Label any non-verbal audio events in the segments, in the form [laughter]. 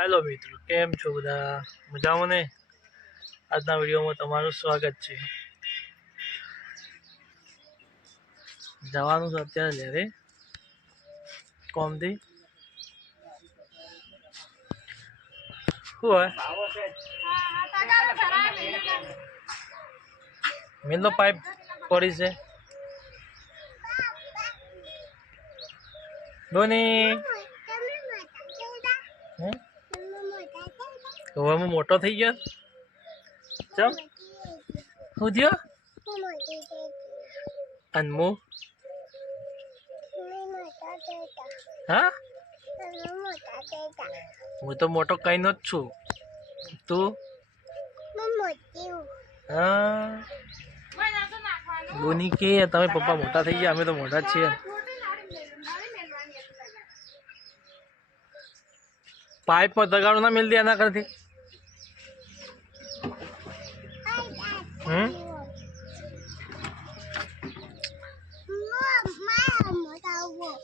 Hello મિત્રો, કેમ છો બધા? મજામાં ને? આજના વિડીયોમાં તમારું સ્વાગત છે. જવાનું છે અત્યારે લેરે કોમથી. શું હોય? મિલનો પાઇપ પડી છે. ધોની હે? હું મોટો થઈ ગયો? ચમ? શું થયો? અનમુ હું? હા? હું તો મોટો કઈ નો જ છું. તું? હા. બોની કે, તમે પપ્પા મોટા થઈ ગયા, અમે તો મોટા જ છીએ. પાઇપ પર દગાડો ના મિલ દે એના કરતી.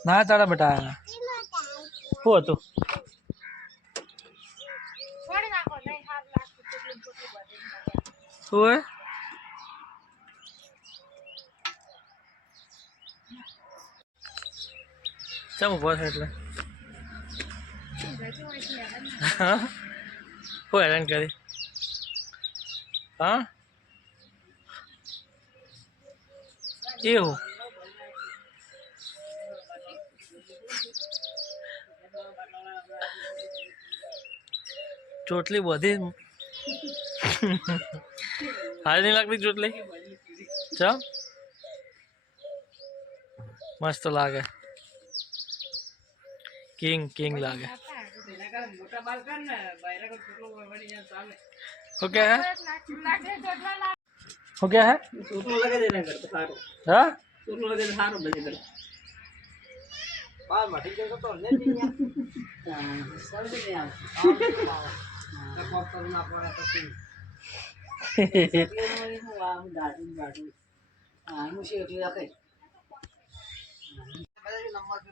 ના તારા બેટા શું હતું? શું ચમ ઊભો છે એટલે? શું હેરાન કરી. હા? એવું ચોટલી બધી? હાલ નહીં લાગતી ચોટલી? ચમ? મસ્ત લાગે. કિંગ કિંગ લાગે. ઓકે હે ઓકે હે હા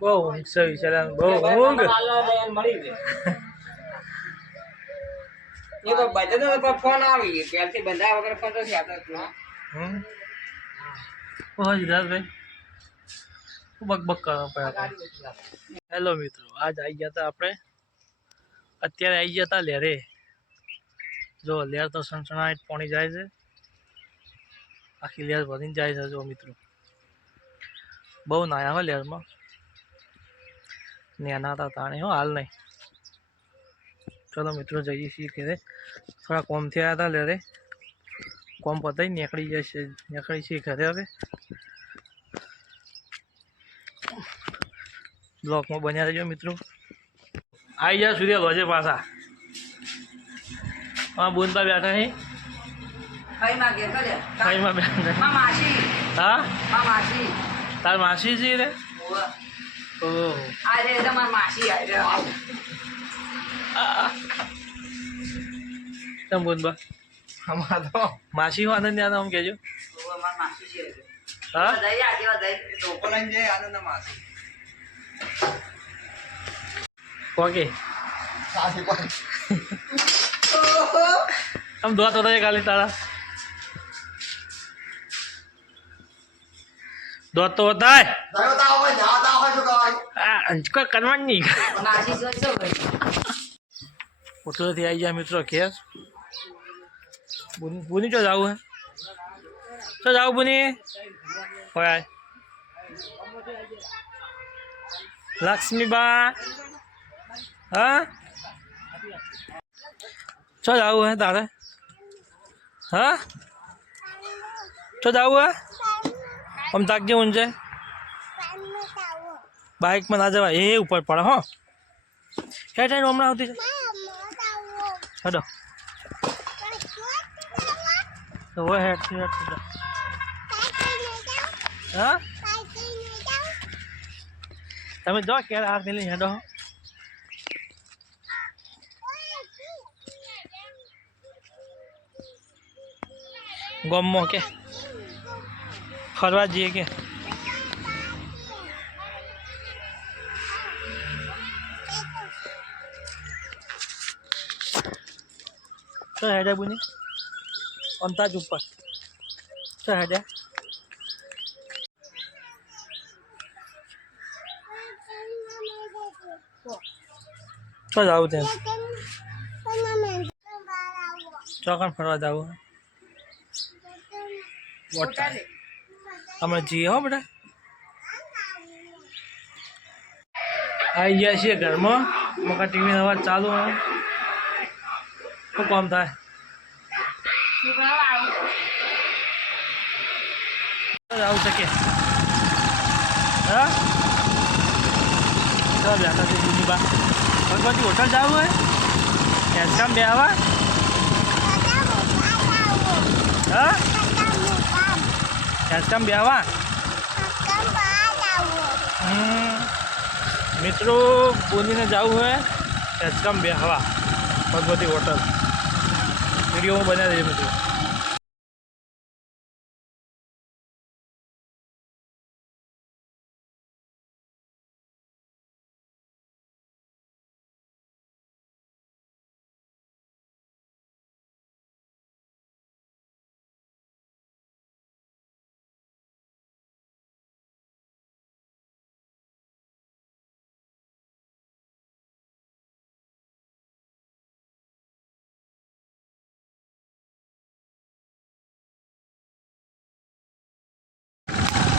બહુ ઊંઘ છે વિચારા બહુ ઊંઘ હમ. ઓહ, સિદ્ધાર્થભાઈ. શું બક બક કરવા પડ્યા હેલો મિત્રો, આજ આવી ગયા હતા આપણે. અત્યારે આવી ગયા હતા લેરે. જો, લેર તો સનસનાટ પોણી જાય છે. આખી લેર ભરીને જાય છે, જો મિત્રો. બહુ નાયા હોય લેરમાં. નેના હતા તાણે હો, હાલ નહીં. ચલો મિત્રો જઈએ છીએ ઘરે. થોડા કોમથી આવ્યા હતા લેરે કોમ પતાવી નીકળી જશે નીકળી છીએ ઘરે હવે. બ્લોકમાં બન્યા રહેજો મિત્રો. આવી જાય સુધી લોજે પાછા. હા? બોનતા બેઠા. ખાઈમાં બેઠા હા. તાર માસી છે રે? ઓહો. આ રે તમાર માસી આ [laughs] કેમ બુનબા અમાર તો માસી હું આનંદ યાદ આમ કહેજો. માસી છે હા? જાય ઓકે. આમ દોત હતા ખાલી તારા દોત તો હતા હોય હોય કરવાની હોટલથી આવી ગયા મિત્રો ઘેર. બુની બુની ચો જાવું હે? ચો જાવું બુની? હોય. લક્ષ્મીબા. હા? ચો જાવું હે તારે? હા? ચો જાવું હે? આમ તાકજે ઊંચે બાઇકમાં ના જવાય એ ઉપર પડે હો. હેઠ હેઠ હમણાં આવતી હેડો. તો હવે હેઠ હેઠ હેઠ. હા? તમે જો ક્યારે હાથ મેલી હેડો. ગમમાં કે? ફરવા જઈએ કે? ચો હેડ્યા બુની. અંતાજ ઉપર. ચો હજાર ચો જાવું તેમ? ચોકણ ફરવા જાવું? વોટર. અમે જઈએ હો બેટા આવી ગયા છીએ ઘરમાં. મકા ટીવીનો અવાજ ચાલુ શું કામ થાય? આવું શકે હા ચાલ બેઠા છે બીજી બા ભગવતી હોટલ જવું હોય એસકામ બે હા એસકામ બે આવા. મિત્રો, બોલીને જવું હોય એસકામ બે હવા ભગવતી હોટલ. વીડિયો હું બનાવી દઈએ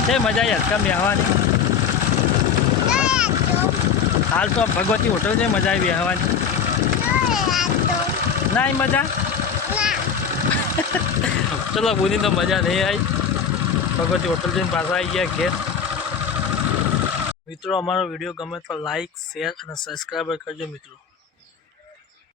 છે, મજા આવી એસકામ બે હાલ તો ભગવતી હોટલ છે, મજા આવી બેહવાની ના મજા? ચલો બોલી તો મજા નહીં આવી. ભગવતી હોટલ જઈને પાછા આવી ગયા ઘેર. મિત્રો, અમારો વીડિયો ગમે તો લાઈક શેર અને સબસ્ક્રાઈબર કરજો મિત્રો.